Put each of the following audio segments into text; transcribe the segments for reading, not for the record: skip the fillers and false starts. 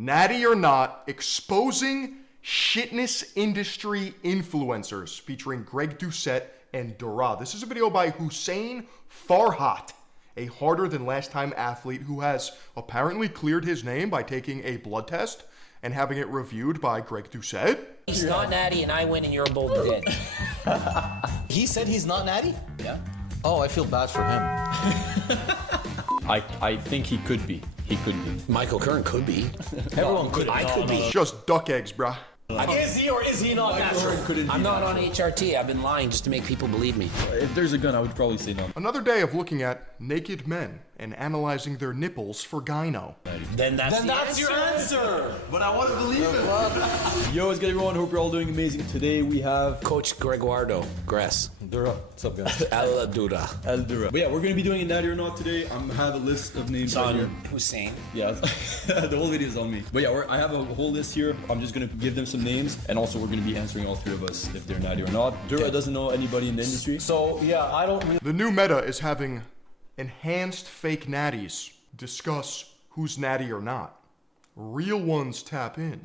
Natty or Not, Exposing Shitness Industry Influencers, featuring Greg Doucette and Dora. This is a video by Hussein Farhat, a harder-than-last-time athlete who has apparently cleared his name by taking a blood test and having it reviewed by Greg Doucette. He's not Natty and I win and you're both dead. He said he's not Natty? Yeah. Oh, I feel bad for him. I think he could be. He could be. Michael Kern could be. Everyone could. I could be. Just duck eggs, bruh. Is he or is he not natural? I'm not on HRT. I've been lying just to make people believe me. If there's a gun, I would probably say no. Another day of looking at naked men and analyzing their nipples for gyno. Then that's your answer. But I want to believe it. Yo, what's good, everyone? Hope you're all doing amazing. Today we have Coach Greguardo Gress. Dura. What's up, guys? El Dura. Eldura. But yeah, we're gonna be doing a Natty or Not today. I'm gonna have a list of names It's right on here. Hussein. Yeah, the whole video is on me. But yeah, I have a whole list here. I'm just gonna give them some names, and also we're gonna be answering all three of us if they're Natty or not. Dura doesn't know anybody in the industry. So, yeah, I don't really... The new meta is having enhanced fake natties discuss who's natty or not. Real ones tap in.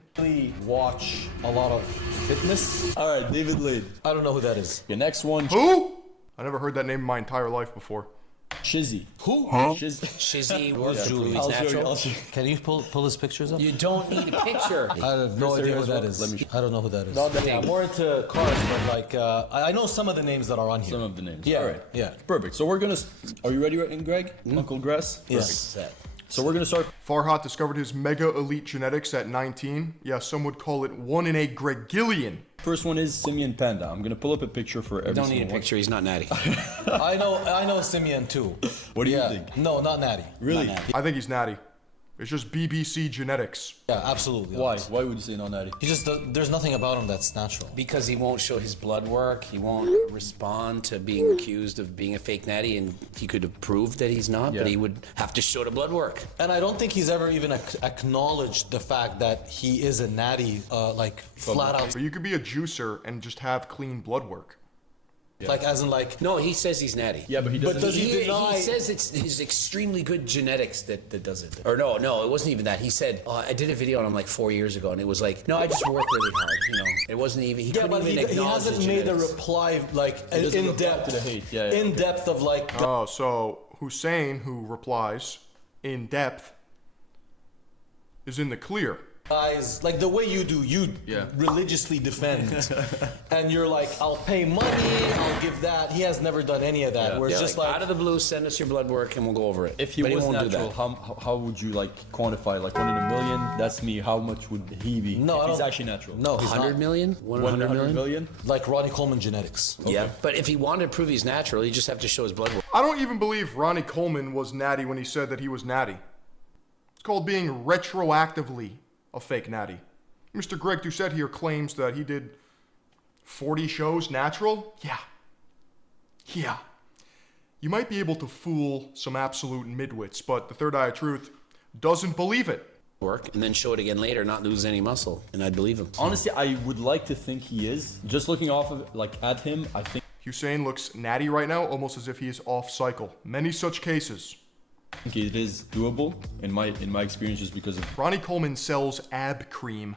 watch a lot of fitness. All right, David Lade. I don't know who that is. The next one, Who? I never heard that name in my entire life before. Shizzy. Who? Shizzy was Julie's I'll show you. natural. I'll show you. Can you pull his pictures up? You don't need a picture. I have no idea who that is. Let me- I don't know who that is. Yeah, I'm more into cars, but like, I know some of the names that are on here. Some of the names. Yeah, All right. yeah. Perfect. So we're gonna. Are you ready, Greg? Uncle Gress. Yes. Set. So we're gonna start. Farhat discovered his mega elite genetics at 19. Yeah, some would call it 1 in a Gregillion. First one is Simeon Panda. I'm gonna pull up a picture for every Don't need a single one. picture. He's not Natty. I know Simeon too. What do you Yeah. think? No, not Natty. Really? Not Natty. I think he's natty. It's just BBC genetics. Yeah, absolutely. Why? Why would you say not Natty? He just there's nothing about him that's natural. Because he won't show his blood work. He won't respond to being accused of being a fake Natty, and he could have proved that he's not, Yeah. but he would have to show the blood work. And I don't think he's ever even acknowledged the fact that he is a natty, like flat out, But you could be a juicer and just have clean blood work. like as in like. No, he says he's Natty. Yeah, but he doesn't. does he deny- He says it's his extremely good genetics that does it. Or no, it wasn't even that. He said, I did a video on him like 4 years ago, and it was like, no, I just work really hard. You know, it wasn't even. He Yeah, couldn't but even he acknowledge hasn't the made a genetics. reply like doesn't in reply depth to the hate. Yeah, in okay. depth of like. Oh, so Hussein, who replies in depth, is in the clear. Guys, like the way you do, you Yeah. religiously defend, and you're like, I'll pay money, I'll give that. He has never done any of that. Yeah. Where it's Yeah, just like, like out of the blue, send us your blood work and we'll go over it. If he But was won't do natural, that. how would you like quantify? Like 1 in a million? That's me. How much would he be? No, if I he's don't- actually natural. no, he's 100 not. million? 100 million? Like Ronnie Coleman genetics. Yeah, but if he wanted to prove he's natural, he just have to show his blood work. I don't even believe Ronnie Coleman was natty when he said that he was natty. It's called being retroactively a fake natty. Mr. Greg Doucette here claims that he did 40 shows natural. Yeah. You might be able to fool some absolute midwits, but the third eye of truth doesn't believe it. Work and then show it again later, not lose any muscle, and I'd believe him. Honestly, I would like to think he is. Just looking off of like at him, I think Hussein looks natty right now, almost as if he is off cycle. Many such cases. it is doable in my experience, just because of Ronnie Coleman sells ab cream.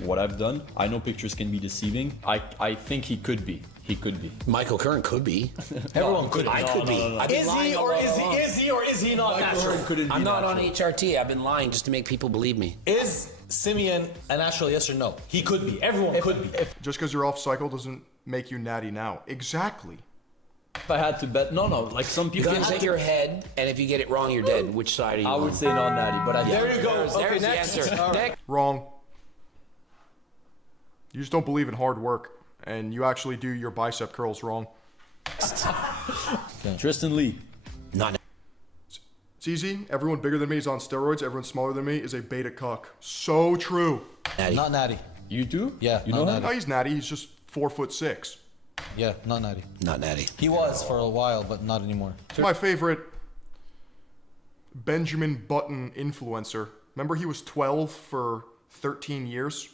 what I've done. I know pictures can be deceiving. I think he could be. He could be. Michael Kern could be. Everyone could. I could be. I've been Is lying he all or is along. he? Is he or is he not natural? I'm not on HRT. I've been lying just to make people believe me. Is Simeon a natural? Yes or no? He could be. Everyone could be. Just because you're off cycle doesn't make you natty now. Exactly. If I had to bet, no, like some You people. can hit your head, and if you get it wrong, you're dead. Which side are you I on? would say not natty, but I There you go. There's Okay, the next. answer. All right. Next. Wrong. You just don't believe in hard work, and you actually do your bicep curls wrong. Tristan Lee. Not It's easy. Everyone bigger than me is on steroids. Everyone smaller than me is a beta cuck. So true. Natty. Not natty. You too? Yeah, You not know natty. him? No, he's natty. He's just 4'6". Yeah, not natty. Not Natty. He was for a while, but not anymore. My favorite Benjamin Button influencer. Remember he was 12 for 13 years?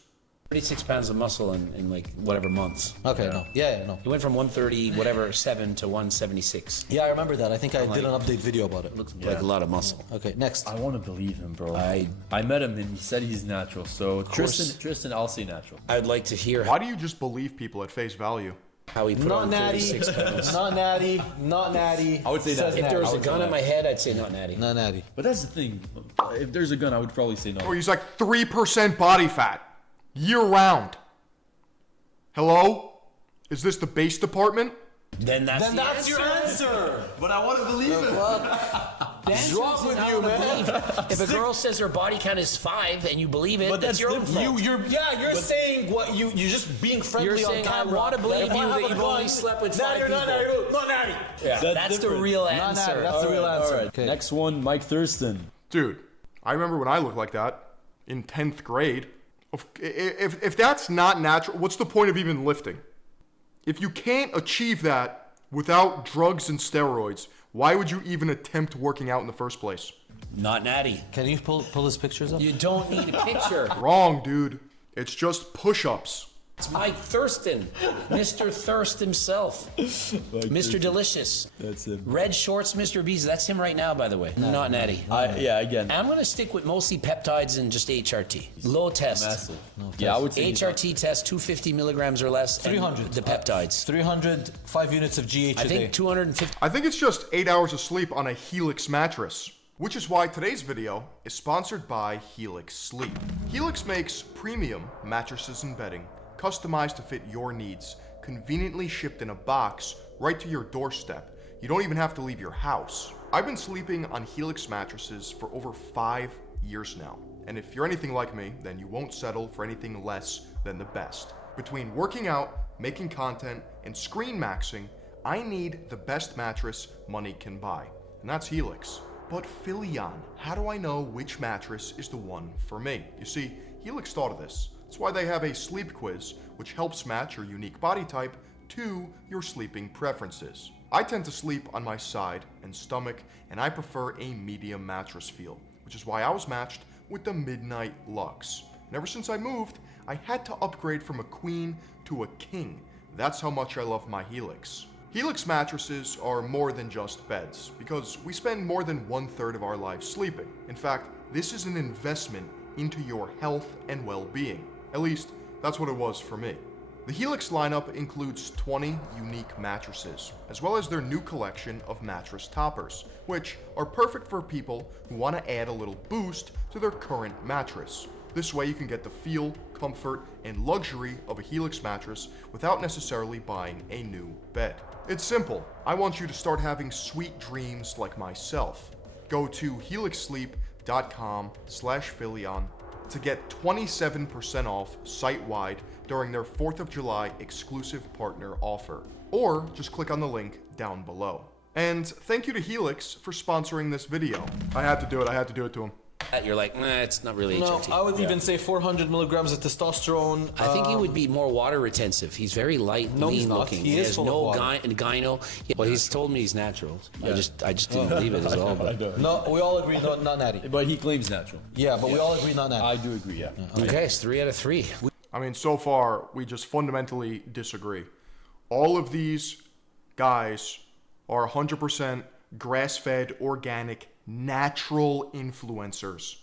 36 pounds of muscle in like whatever months. Okay, no. Yeah, no. He went from 130 whatever 7 to 176. Yeah, I remember that. I think I did an update video about it. Looks like a lot of muscle. Okay, next. I want to believe him, bro. I met him and he said he's natural. So Tristan, I'll say natural. I'd like to hear Why do you just believe people at face value? how he put Not on natty. 36 pounds. Not natty. Not natty. I would say Says natty. If there was a natty. gun in my head, I'd say not natty. Not natty. But that's the thing. If there's a gun, I would probably say no. Or he's like 3% body fat. Year round. Hello? Is this the base department? Then that's Then the that's answer. your answer. But I want to believe him. The answer's wrong with in how you, to man? believe. If a girl says her body count is 5 and you believe it, But that's that's your own different. fault. You're saying what you're just being friendly You're on saying, I camera. wanna believe If I you have that a you've gun, only slept with natty 5 or not natty, people. not natty. Yeah, that's the different. real Not natty. answer. That's the real answer. All right. Okay. Next one, Mike Thurston. Dude, I remember when I looked like that in 10th grade. If that's not natural, what's the point of even lifting? If you can't achieve that without drugs and steroids, why would you even attempt working out in the first place? Not natty. Can you pull his pictures up? You don't need a picture. Wrong, dude. It's just push-ups. It's Mike Thurston, Mr. Thirst himself, Mr. Delicious. That's him. Red shorts, Mr. Bees. That's him right now, by the way. Not natty. Again. I'm gonna stick with mostly peptides and just HRT. Low test. Massive. Yeah, I would say he's HRT test 250 milligrams or less. and 300. The peptides. 300, 5 units of GH I a day. think 250. I think it's just 8 hours of sleep on a Helix mattress. Which is why today's video is sponsored by Helix Sleep. Helix makes premium mattresses and bedding, customized to fit your needs, conveniently shipped in a box right to your doorstep. You don't even have to leave your house. I've been sleeping on Helix mattresses for over 5 years now. And if you're anything like me, then you won't settle for anything less than the best. Between working out, making content, and screen maxing, I need the best mattress money can buy. And that's Helix. But Philion, how do I know which mattress is the one for me? You see, Helix thought of this. That's why they have a sleep quiz, which helps match your unique body type to your sleeping preferences. I tend to sleep on my side and stomach, and I prefer a medium mattress feel, which is why I was matched with the Midnight Lux. And ever since I moved, I had to upgrade from a queen to a king. That's how much I love my Helix. Helix mattresses are more than just beds, because we spend more than 1/3 of our lives sleeping. In fact, this is an investment into your health and well-being. At least, that's what it was for me. The Helix lineup includes 20 unique mattresses, as well as their new collection of mattress toppers, which are perfect for people who want to add a little boost to their current mattress. This way you can get the feel, comfort, and luxury of a Helix mattress without necessarily buying a new bed. It's simple. I want you to start having sweet dreams like myself. Go to helixsleep.com/Philion to get 27% off site-wide during their 4th of July exclusive partner offer. Or just click on the link down below. And thank you to Helix for sponsoring this video. I had to do it to him. You're like, nah, it's not really No, HRT. I would even say 400 milligrams of testosterone. I think he would be more water retentive. He's very light, No, he's lean not. looking. He is has full no of water. gyno. Well, he's told me he's natural. I just didn't believe it as all. But. No, we all agree not natty. But he claims natural. Yeah, but we all agree not natty. I do agree, yeah. Okay, it's 3 out of 3. I mean, so far, we just fundamentally disagree. All of these guys are 100% grass-fed, organic, natural influencers.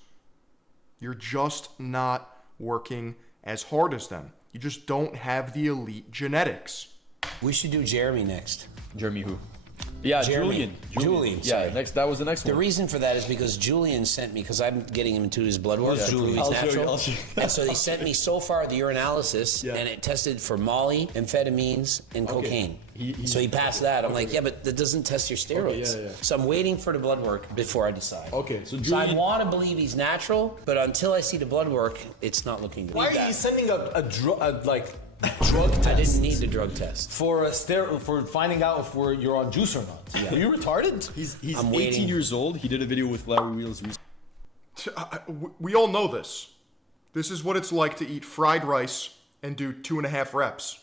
You're just not working as hard as them. You just don't have the elite genetics. We should do Jeremy next. Jeremy who? Yeah, Jeremy. Julian, Yeah, sorry. that was the next The one. reason for that is because Julian sent me, because I'm getting him into his blood work to prove he's I'll show you, natural. I'll show you. And so he sent me so far the urinalysis, and it tested for Molly, amphetamines, and cocaine. So he passed that. I'm like, yeah, but that doesn't test your steroids. yeah. So I'm waiting for the blood work before I decide. Okay, so So I Julian, want to believe he's natural, but until I see the blood work, it's not looking good. Why are you sending a drug test? I didn't need the drug test. for for finding out if you're on juice or not. Are you retarded? he's I'm 18 waiting. years old. He did a video with Larry Wheels recently. We all know this. This is what it's like to eat fried rice and do 2.5 reps.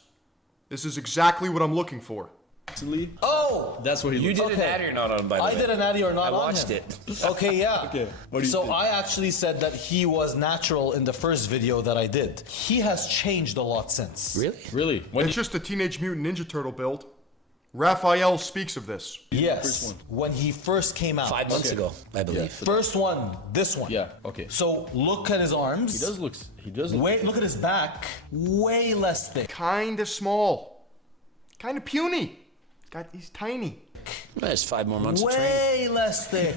This is exactly what I'm looking for. Lee. Oh! That's what he You looks did like. a natty or not on, by the way. I did a natty or not I on watched him. it. Okay, yeah. Okay, what do you so think? I actually said that he was natural in the first video that I did. He has changed a lot since. Really? Really? When It's just a Teenage Mutant Ninja Turtle build. Raphael speaks of this. Yes. When he first came out. 5 months ago, I believe. First one, this one. Yeah, okay. So look at his arms. He does look. Look at his back. Way less thick. Kinda small. Kinda puny. He's tiny. That's 5 more months of training. Way less thick.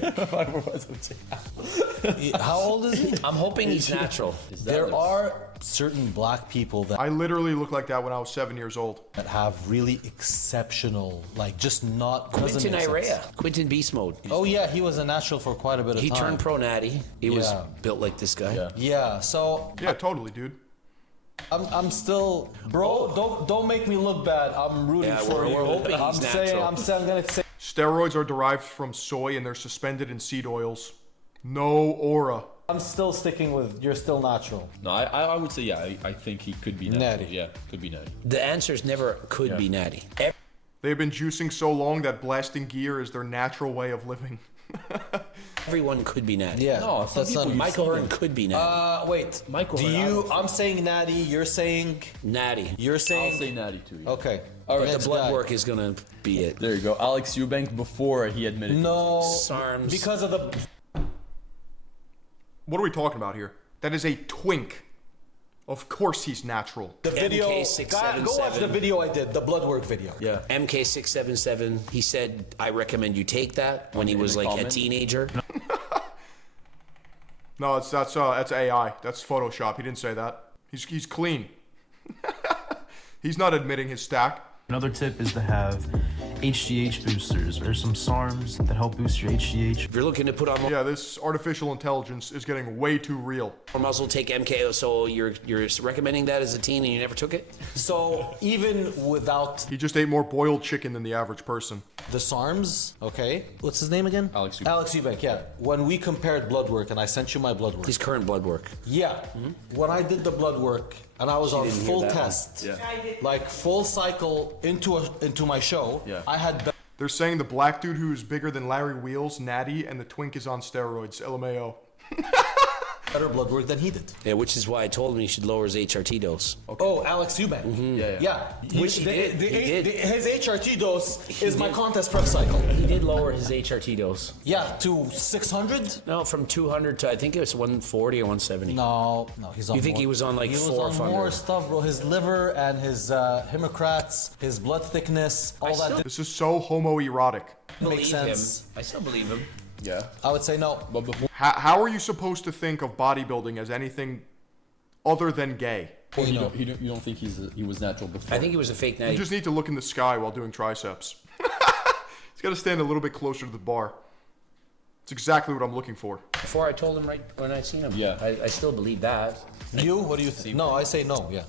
How old is he? I'm hoping he's natural. There are certain black people that I literally looked like that when I was 7 years old. have really exceptional, like just not. doesn't Quentin make sense. Irea. Quentin Beast Mode. Oh yeah, he was a natural for quite a bit of He time. turned pro natty. He was Yeah. built like this guy. Yeah. Yeah, so Yeah, totally, dude. I'm still, bro. Don't make me look bad. I'm rooting Yeah, for you. we're hoping I'm he's saying, natural. I'm gonna say. Steroids are derived from soy and they're suspended in seed oils. No aura. I'm still sticking with you're still natural. No, I would say yeah. I think he could be natty. Natty. Yeah, could be natty. The answers never could be natty. They've been juicing so long that blasting gear is their natural way of living. Everyone could be natty. Yeah, No, some that's people not. you Michael see Hearn could be natty. Wait, Michael Do Hearn, you? I'm saying natty. You're saying. Natty. You're I'll saying. say natty too. Yeah. Okay. All right, The Next blood guy. work is gonna be it. There you go. Alex Eubank before he admitted. No. SARMs. Because of the. What are we talking about here? That is a twink. Of course he's natural. The video. MK677. Go watch the video I did. The blood work video. Yeah. MK677. He said, "I recommend you take that." When he was the like a comment? teenager. No, that's AI. That's Photoshop. He didn't say that. He's clean. He's not admitting his stack. Another tip is to have HGH boosters. There's some SARMs that help boost your HGH. If you're looking to put on more Yeah, this artificial intelligence is getting way too real. muscle, take MK. So you're recommending that as a teen and you never took it? So even without He just ate more boiled chicken than the average person. the SARMs, okay. What's his name again? Alex Eubank. Alex Eubank. Yeah. When we compared blood work, and I sent you my blood work. His current blood work. Yeah. When I did the blood work and I was on didn't hear full that one. test, Yeah. like full cycle into my show, Yeah. I had They're saying the black dude who is bigger than Larry Wheels, natty, and the twink is on steroids. LMAO. better blood work than he did. Yeah, which is why I told him he should lower his HRT dose. Oh, Alex Eubank. Yeah. Which he did. He did. His HRT dose is my contest prep cycle. He did lower his HRT dose. Yeah, to 600? No, from 200 to I think it was 140 or 170. No, he's on You think more. he was on, like, he was 4 or on 500? more stuff, bro. His liver and his hemocrats, his blood thickness, all that didn't This is so homoerotic. make Believe sense. him. I still believe him. Yeah. I would say no. But before How are you supposed to think of bodybuilding as anything other than gay? you don't think he was natural before? I think he was a fake You natty. just need to look in the sky while doing triceps. He's got to stand a little bit closer to the bar. It's exactly what I'm looking for. Before I told him right when I seen him. Yeah. I still believe that. You? What do you think? No, I say no. Yeah.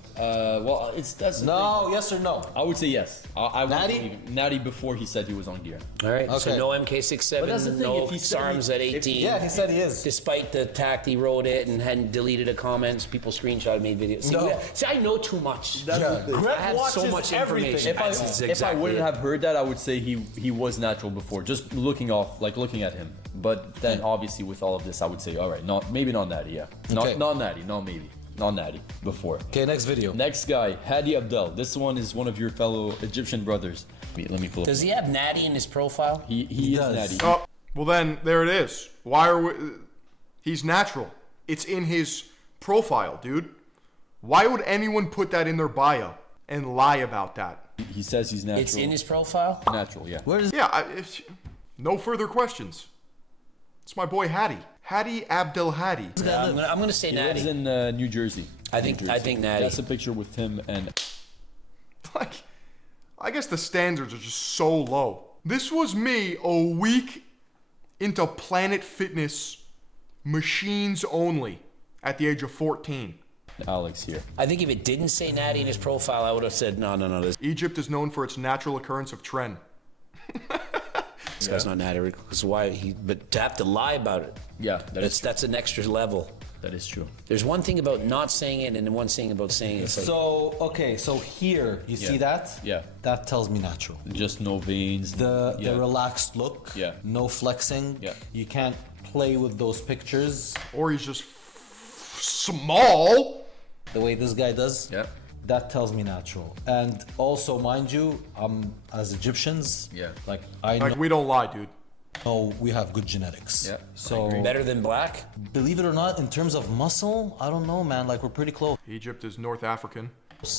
well, that's the No. Yes or no? thing. I would say yes. I would Natty? believe him. Natty before he said he was on gear. All right. So Okay. no But that's the MK67, thing, no if he said SARMs he- at if- 18. Yeah, he said he is. Despite the fact he wrote it and hadn't deleted the comments, people screenshot made videos. See, No. see, I know too much. Yeah. Greg I have so watches much everything. information. If I, That's if I exactly wouldn't it. have heard that, I would say he was natural before, just looking at him. But then obviously with all of this, I would say, all right, maybe not natty, yeah, Okay. not natty, not maybe, not natty before. Okay, next video. Next guy, Haddy Abdel. This one is one of your fellow Egyptian brothers. Let me pull. Does he have natty in his profile? He is does. natty. Oh, well then, there it is. Why are we... He's natural. It's in his profile, dude. Why would anyone put that in their bio and lie about that? He says he's natural. It's in his profile? natural, yeah. Where is? Yeah, no further questions. It's my boy Haddy. Haddy Abdelhady. I'm gonna say He natty. lives in New Jersey. I think natty. That's a picture with him and Like, I guess the standards are just so low. This was me a week into Planet Fitness machines only at the age of 14. Alex here. I think if it didn't say natty in his profile, I would have said no. This Egypt is known for its natural occurrence of tren. guy's not natty. Because why? But to have to lie about it, Yeah, that's an extra level. That is true. There's one thing about not saying it and then one thing about saying it. It's like, So, okay, so here, you see that? Yeah. That tells me natural. Just no veins. The relaxed look. Yeah. No flexing. Yeah. You can't play with those pictures Or he's just small. the way this guy does. Yeah. That tells me natural. And also, mind you, as Egyptians, Yeah. like I Like, we don't lie, dude. know we have good genetics. Yeah, I So agree. better than black? believe it or not, in terms of muscle, I don't know, man. Like we're pretty close. Egypt is North African.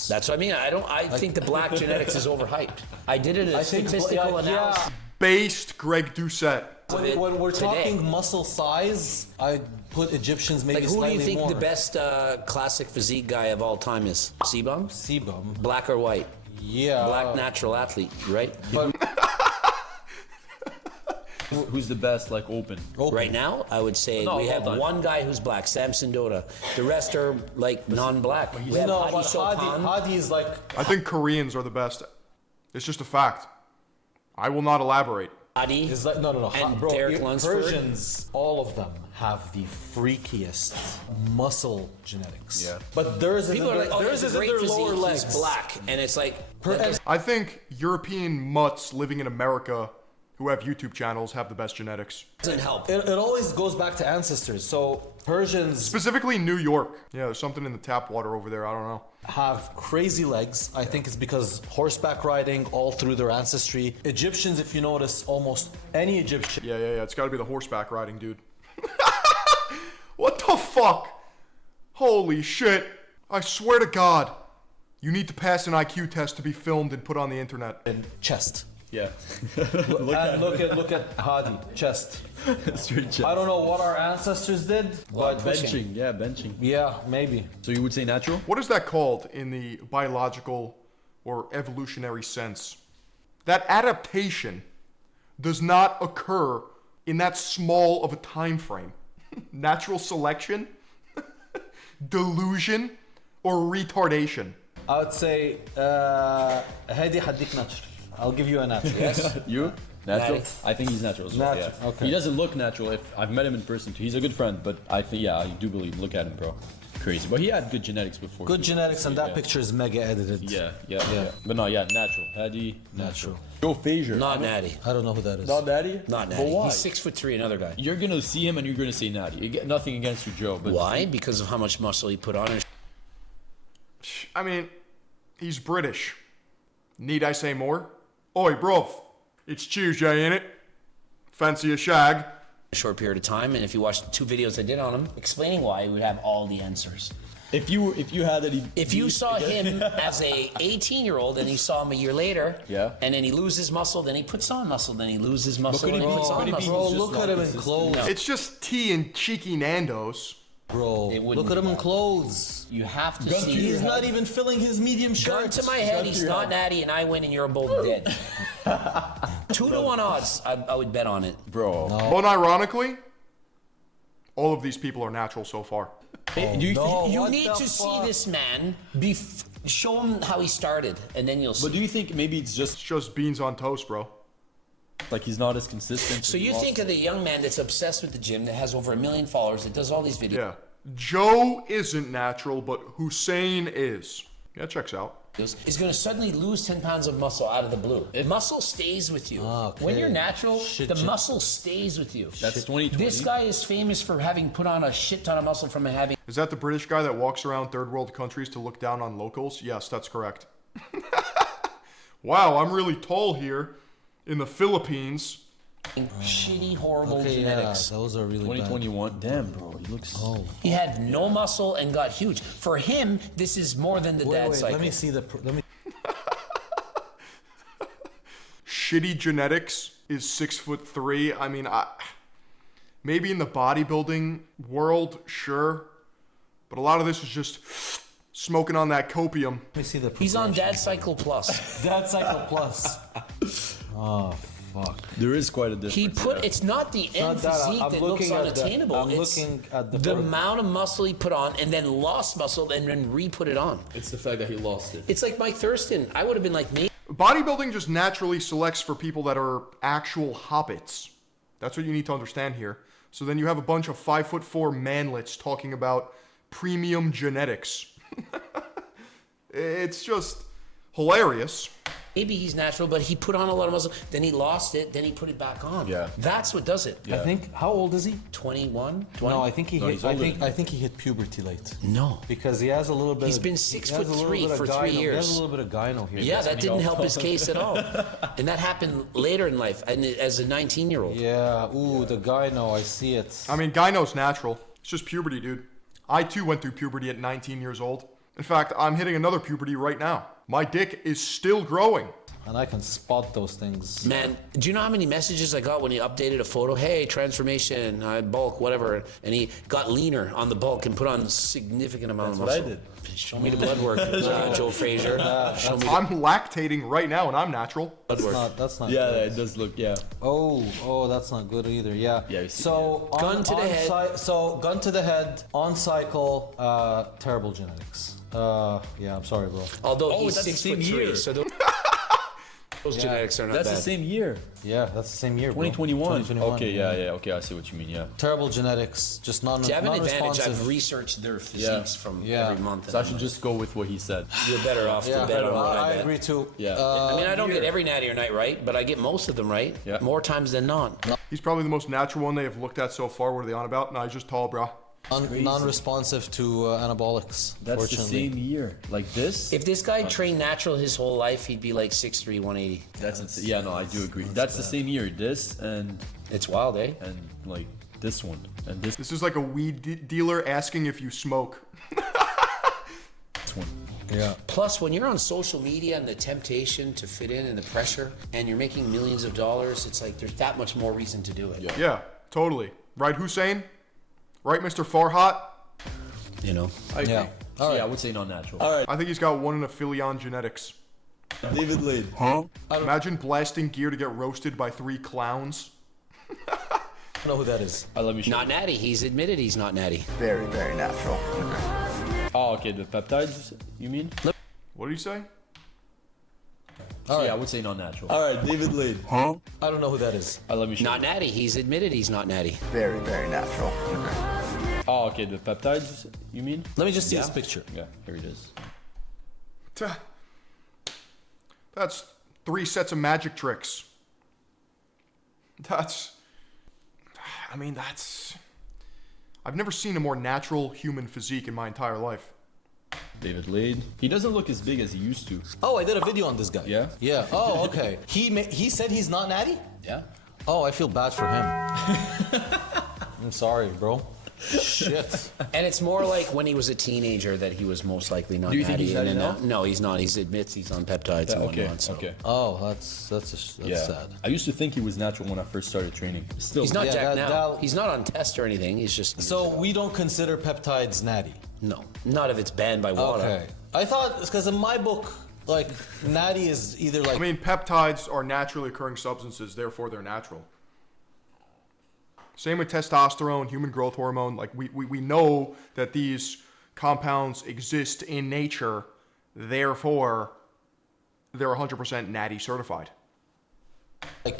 That's what I mean. I think the black genetics is overhyped. I did it as statistical analysis. Based Greg Doucette. When we're Today. talking muscle size, I put Egyptians maybe Like, who do slightly you think more. the best classic physique guy of all time is? Sebum? Sebum. Black or white? Yeah. Black natural athlete, right? Who's the best, like, open? Right now, I would say No, we all have time. one guy who's black, Samson Dota. The rest are like non-black. We have No, Haddy but Chopin. Haddy is like I think Koreans are the best. It's just a fact. I will not elaborate. Haddy. is like no. And Bro, Derek Lunsford. Persians, all of them have the freakiest muscle genetics. Yeah. But theirs is People are like, oh, theirs there's is a in great their lower physique, legs. he's black. And it's like, I think European mutts living in America who have YouTube channels have the best genetics. doesn't help. It always goes back to ancestors. So Persians Specifically New York. Yeah, there's something in the tap water over there. I don't know. have crazy legs. I think it's because horseback riding all through their ancestry. Egyptians, if you notice, almost any Egyptian. Yeah. It's got to be the horseback riding, dude. What the fuck? Holy shit. I swear to God. You need to pass an IQ test to be filmed and put on the internet. And chest. Yeah. Look at Haddy, chest. Straight chest. I don't know what our ancestors did, but Benching. Yeah, benching. yeah, maybe. So you would say natural? What is that called in the biological or evolutionary sense? That adaptation does not occur in that small of a time frame. Natural selection, delusion, or retardation. I would say هادي حديك natural. I'll give you a natural. Yes. You? Natural? Natty. I think he's natural as well. Natural, Yeah. okay. He doesn't look natural. If I've met him in person too. He's a good friend, but I think I do believe. Look at him, bro. Crazy. But he had good genetics before. Good too. genetics, and that Yeah. picture is mega edited. Yeah. But no, natural. Haddy, Natural. Joe Fasure. Not Natty. I don't know who that is. Not Natty? Not But Natty. why? He's 6'3", another guy. You're gonna see him and you're gonna say Natty. You get nothing against you, Joe. But Why? Because of how much muscle he put on. I mean, he's British. Need I say more? Oi, bruv. It's Tuesday, innit? Fancy a shag? A short period of time, and if you watch 2 videos I did on him, explaining why, you would have all the answers. if you had that, If you saw him as a 18-year-old and you saw him a year later, Yeah. and then he loses muscle, then he puts on muscle, then he loses muscle, could and he- he puts could on he be- muscle. Bro, He's just look not at him in consistent. clothes. It's just tea and cheeky Nando's. Bro, It wouldn't look at him be in that. clothes. You have to Gun to see. your He's head. not even filling his medium shirt. Gun to my head, he's not Natty, and I win, and you're both dead. 2-to-1 odds, I would bet on it. bro. Unironically, all of these people are natural so far. Do you no. think? You What need the to see fuck? this man. Show him how he started, and then you'll see. But do you think maybe it's It's just just beans on toast, bro. like he's not as consistent? So you think of the young man that's obsessed with the gym, that has over 1 million followers, that does all these videos. Yeah. Joe isn't natural, but Hussein is. Yeah, checks out. Is going to suddenly lose 10 pounds of muscle out of the blue. Muscle stays with you. Okay. When you're natural, Shit, the shit. muscle stays with you. That's 2020. This guy is famous for having put on a shit ton of muscle from having. Is that the British guy that walks around third world countries to look down on locals? Yes, that's correct. Wow, I'm really tall here in the Philippines. Shitty, horrible Okay, genetics. yeah, those are really 2021. Damn, bro, he looks. Oh. He had no muscle and got huge. For him, this is more than the Wait, dad wait, cycle. let me see the. Let me. Shitty genetics is 6'3". I mean, maybe in the bodybuilding world, sure. But a lot of this is just smoking on that copium. Let me see the. He's on dad cycle plus. Dad Cycle Plus. Oh fuck. There is quite a difference. He put yeah. it's not the end not that. physique I'm that looks looking at the- unattainable. I'm it's looking at the the birth. amount of muscle he put on and then lost muscle and then re-put it on. It's the fact that he lost it. It's like Mike Thurston. I would have been like me. Bodybuilding just naturally selects for people that are actual hobbits. That's what you need to understand here. So then you have a bunch of 5'4" manlets talking about premium genetics. It's just hilarious. Maybe he's natural, but he put on a lot of muscle. Then he lost it. Then he put it back on. Yeah. That's what does it. I think, how old is he? 21? No, I think he hit. he's older than I think he hit puberty late. No. Because he has a little bit. He's of, been he has 6'3" a little bit of for 3 gyno. He has years. a little bit of gyno here. Yeah, that didn't help his case at all. And that happened later in life, and as a 19-year-old. Yeah. Ooh, the gyno. I see it. I mean, gyno's natural. It's just puberty, dude. I too went through puberty at 19 years old. In fact, I'm hitting another puberty right now. My dick is still growing. And I can spot those things. Man, do you know how many messages I got when he updated a photo? Hey, transformation, bulk, whatever. And he got leaner on the bulk and put on a significant amount of That's muscle. what I did. Show me the blood work, Joe Fasure. Show me I'm lactating right now and I'm natural. the blood work. That's not. Yeah, good. it does look. Yeah. Oh, that's not good either. Yeah. Yeah, you see- So Gun to the head. So gun to the head on cycle. Terrible genetics. Yeah, I'm sorry, bro. Although he's that's the 6'3", same year. so those genetics are not That's bad. the same year. Yeah, that's the same year, bro. 2021. 2021. Okay, yeah. Okay, I see what you mean. Yeah. Terrible genetics, just Do you have an advantage? non-responsive. I've researched their physiques from Yeah. every month. So I should just go with what he said. You're better off Yeah, to bet on what I I bet. agree too. Yeah. I mean, I don't get every natty or night right, but I get most of them right. Yeah. More times than not. He's probably the most natural one they have looked at so far. What are they on about? No, he's just tall, bro. Non-responsive to anabolics. That's the fortunately. same year. Like this. If this guy trained natural his whole life, he'd be like 6'3", 180. Yeah, no, I do agree. That's the same year. This and It's wild, eh? like this one and this This is like a weed dealer asking if you smoke. one. Yeah. Plus, when you're on social media and the temptation to fit in and the pressure, and you're making millions of dollars, it's like there's that much more reason to do it. Yeah, totally. Right, Hussein? Right, Mr. Farhat? You know? I agree. Yeah. So yeah, I would say non-natural. I think he's got one in a Philion genetics. David Lade. Imagine blasting gear to get roasted by 3 clowns. I don't know who that is. Let me show Not natty. He's admitted he's not natty. Very, very natural. Oh, okay. The peptides, you mean? What did he say? So yeah, I would say non-natural. All right, David Lade. I don't know who that is. Let me show Not natty. He's admitted he's not natty. Very, very natural. Oh, okay. The peptides, you mean? Let me just see his picture. Yeah, here it is. That's 3 sets of magic tricks. I've never seen a more natural human physique in my entire life. David Lade. He doesn't look as big as he used to. Oh, I did a video on this guy. Yeah? Yeah. Oh, okay. He said he's not natty? Yeah. Oh, I feel bad for him. I'm sorry, bro. Shit. And it's more like when he was a teenager that he was most likely not Do you think natty. he's natty and then, now? no, he's not. He admits he's on peptides and Okay, whatnot. So. okay. Oh, that's sad. I used to think he was natural when I first started training. Still. He's not Yeah, jacked that- now. that- He's not on test or anything. He's just So we don't consider peptides natty. no, not if it's banned by water. Okay. I thought because in my book, like natty is either like I mean, peptides are naturally occurring substances, therefore they're natural. Same with testosterone, human growth hormone. Like, we know that these compounds exist in nature, therefore they're 100% natty certified.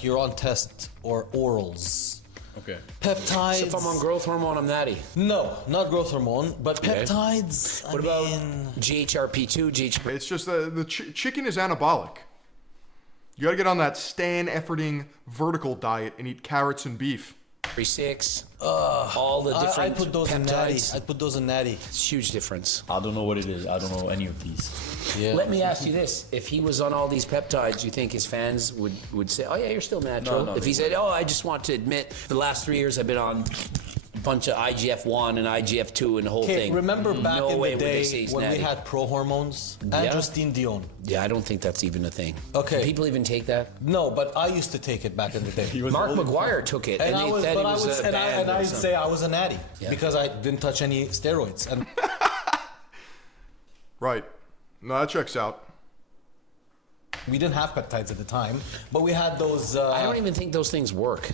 you're on test or orals. Okay. Peptides. So if I'm on growth hormone, I'm natty. No, not growth hormone, but Okay. peptides. What about GHRP2, GHRP? It's just the chicken is anabolic. You gotta get on that Stan Efferding vertical diet and eat carrots and beef. 6, all the I different put those in natty. peptides. I put those in natty. It's a huge difference. I don't know what it is. I don't know any of these. Yeah. Let me ask you this: if he was on all these peptides, you think his fans would say, "Oh yeah, you're still natural"? No, if he said, "Oh, I just want to admit, the last 3 years I've been on a bunch of IGF-1 and IGF-2 and the whole Okay, thing," remember back no in way the would they day say he's when natty. we had pro hormones? Yeah. Androstene Dion. Yeah, I don't think that's even a thing. Okay. Do people even take that? No, but I used to take it back in the day. Mark McGuire took it, and, And I they was, said but he I was would, a and band or I'd something. say I was a natty Yeah. because I didn't touch any steroids. And Right. No, that checks out. we didn't have peptides at the time, but we had those. I don't even think those things work.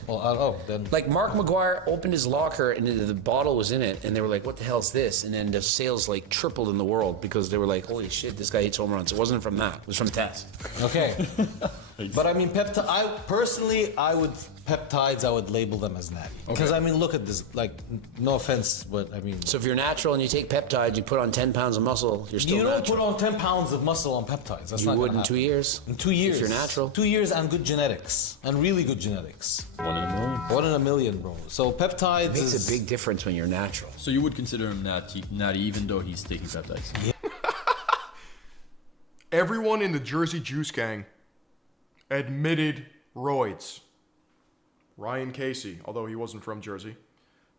Then Like Mark McGuire opened his locker and the bottle was in it, and they were like, "What the hell's this?" And then the sales like tripled in the world because they were like, "Holy shit, this guy hits home runs." It wasn't from that; it was from test. okay. But I mean, I would label them as natty. Because I mean, look at this. Like, no offense, but I mean, So if you're natural and you take peptides, you put on 10 pounds of muscle, you're still you don't natural. put on 10 pounds of muscle on peptides. That's You not would gonna in 2 happen. years. In 2 years. If you're natural. 2 years and good genetics. And really good genetics. 1 in a million. 1 in a million, bro. So peptides Makes is a big difference when you're natural. So you would consider him natty even though he's taking peptides? Everyone in the Jersey Juice Gang admitted roids. Ryan Casey, although he wasn't from Jersey.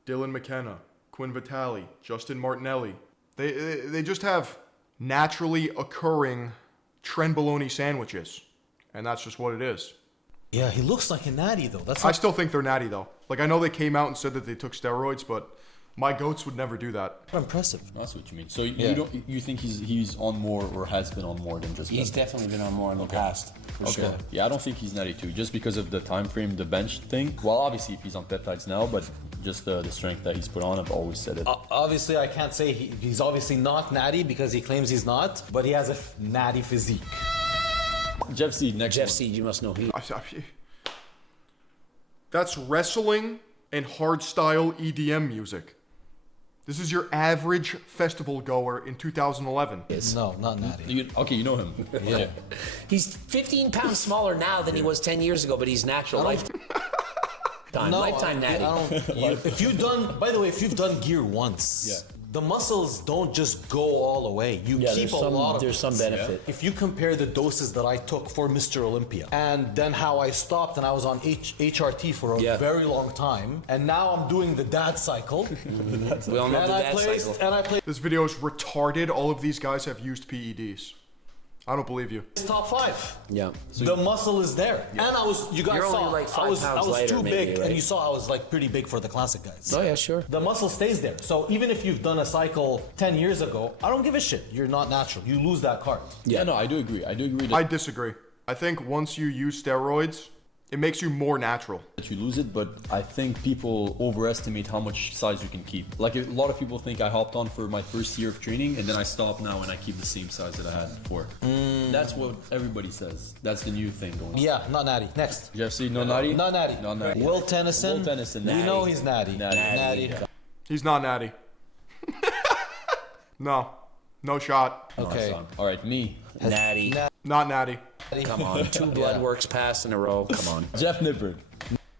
Dylan McKenna, Quinn Vitale, Justin Martinelli. They just have naturally occurring trenbolone sandwiches. And that's just what it is. Yeah, he looks like a natty though. That's I not, still think they're natty though. Like, I know they came out and said that they took steroids, but my goats would never do that. impressive. That's what you mean. So Yeah. you think he's on more or has been on more than just He's peptides? definitely been on more in the past. For Okay. sure. Yeah, I don't think he's natty too, just because of the time frame, the bench thing. Well, obviously if he's on peptides now, but just the strength that he's put on, I've always said it. Obviously, I can't say he's obviously not natty because he claims he's not, but he has a natty physique. Jeff Seid, next Jeff one. Seid, you must know he. That's wrestling and hardstyle EDM music. This is your average festival goer in 2011. No, not natty. You know him. Yeah. He's 15 pounds smaller now than he was 10 years ago, but he's natural. Lifetime natty. If you've done, by the way, if you've done gear once, the muscles don't just go all the way. You keep a lot of. There's some benefit. If you compare the doses that I took for Mr. Olympia and then how I stopped and I was on HRT for a very long time, and now I'm doing the dad cycle. We all know the dad cycle. And I placed This video is retarded. All of these guys have used PEDs. I don't believe you. top 5. Yeah. The muscle is there, and you guys You're only saw like 5 I was pounds lighter, too maybe, big, right? and you saw I was like pretty big for the classic guys. Oh yeah, sure. The muscle stays there. So even if you've done a cycle 10 years ago, I don't give a shit. You're not natural. You lose that card. Yeah, no, I do agree. I I that disagree. I think once you use steroids, it makes you more natural. you lose it, but I think people overestimate how much size you can keep. Like a lot of people think I hopped on for my first year of training and then I stop now and I keep the same size that I had before. That's what everybody says. That's the new thing going on. Yeah, not natty. Next. Jeff Seid, no natty? Not natty. Not natty. Will Tennyson. Will Tennyson, We natty. know he's natty. Natty. He's not natty. No. No shot. Okay. All right, me. Natty. Not natty. Come on. 2 blood works passed in a row. Come on. Jeff Nippard.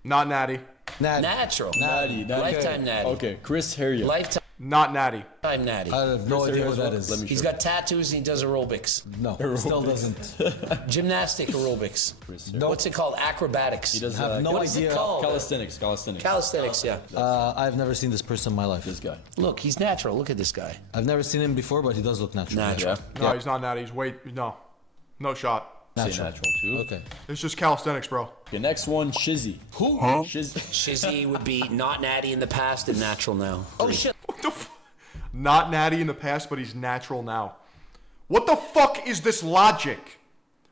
Not natty. Natty. Natural. Natty. Lifetime natty. Okay, Chris Harrier. Lifetime Not natty. natty. I have no Chris idea Harrier what as that well. is. Let me He's show got tattoos and he does aerobics. No, still doesn't. Gymnastic aerobics. Chris No. What's it called? Acrobatics. He does have no What is it idea. called? calisthenics. Calisthenics, yeah. I've never seen this person in my life. This guy. Look, he's natural. Look at this guy. I've never seen him before, but he does look natural. Natural. No, he's not natty. He's no shot. Say natural too. Okay. It's just calisthenics, bro. Okay, next one, Shizzy. Who? Shizzy would be not natty in the past and natural now. Oh shit. What the Not natty in the past, but he's natural now. What the fuck is this logic?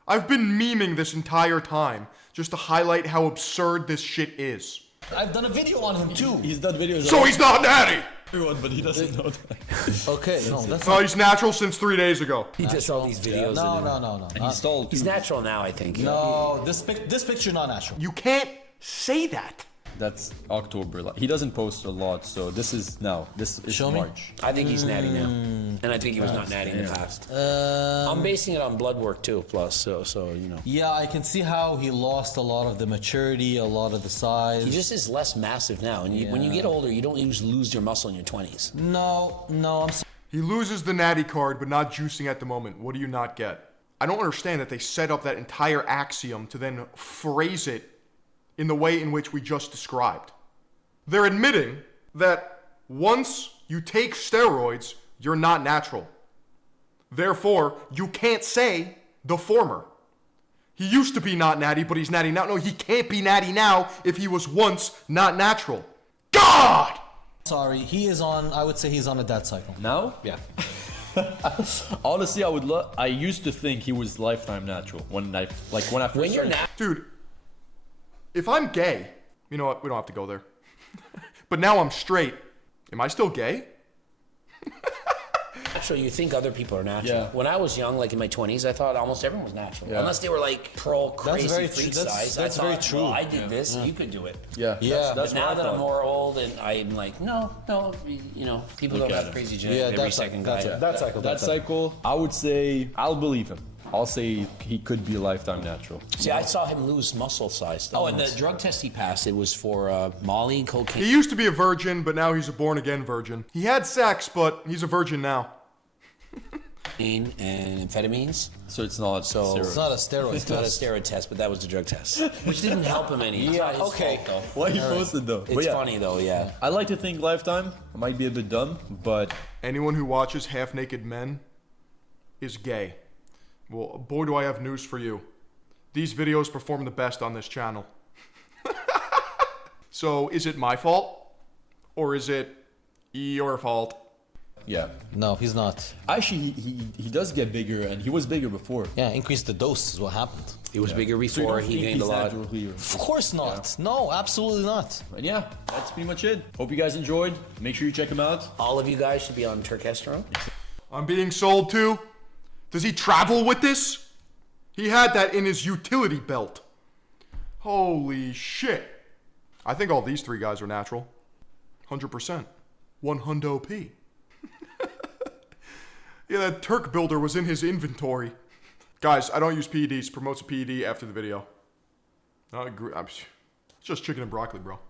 I've been memeing this entire time just to highlight how absurd this shit is. I've done a video on him too. He's done videos So he's not natty! everyone, but he doesn't know that. Okay, no, that's No, he's natural since 3 days ago. He does all these videos. no. And he's tall too. He's natural now, I think. No, this picture not natural. You can't say that. That's October. Like, he doesn't post a lot, so this is now. This is Show me. March. I think he's natty now, and I think he was not natty in the past. I'm basing it on blood work too. Plus, so you know, Yeah, I can see how he lost a lot of the maturity, a lot of the size. he just is less massive now. And when you get older, you don't lose your muscle in your 20s. No, I'm He loses the natty card, but not juicing at the moment. What do you not get? I don't understand that they set up that entire axiom to then phrase it in the way in which we just described. They're admitting that once you take steroids, you're not natural. Therefore, you can't say the former. He used to be not natty, but he's natty now. No, he can't be natty now if he was once not natural. God! sorry. He is on. I would say he's on a dad cycle. Now? Yeah. Honestly, I used to think he was lifetime natural when I first When you're started- Dude, if I'm gay, you know what? We don't have to go there. But now I'm straight. Am I still gay? natural. You think other people are natural. Yeah. When I was young, like in my 20s, I thought almost everyone was natural. Yeah. Unless they were like pro crazy very freak true. size. That's I very thought, true. well, I did this, you could do it. Yeah. Yeah. That's But now what I that I'm thought. more old and I'm like, no, you know, people Look don't at have him. crazy genetics. Every second guy. That cycle. That cycle, I would say, I'll believe him. I'll say he could be a lifetime natural. See, I saw him lose muscle size. Oh, and the drug test he passed, it was for Molly, cocaine. He used to be a virgin, but now he's a born-again virgin. He had sex, but he's a virgin now. And amphetamines. So it's not. So It's not a steroid It's not a test. steroid test, but that was the drug test, which didn't help him any. It's not his okay. fault, though. What he posted though. It's funny though, yeah. I like to think lifetime. I might be a bit dumb, but Anyone who watches half-naked men is gay. Well, boy, do I have news for you. These videos perform the best on this channel. So, is it my fault? Or is it your fault? yeah. No, he's not. Actually, he does get bigger, and he was bigger before. Yeah, increase the dose is what happened. He was bigger So you before. don't He think gained a he's lot. naturally- Of course not. No, absolutely not. And yeah, that's pretty much it. Hope you guys enjoyed. Make sure you check him out. All of you guys should be on Turkesterone. I'm being sold to. Does he travel with this? He had that in his utility belt. Holy shit. I think all these three guys are natural. 100%. 100 P. Yeah, that Turk builder was in his inventory. Guys, I don't use PEDs. Promotes a PED after the video. I agree. It's just chicken and broccoli, bro.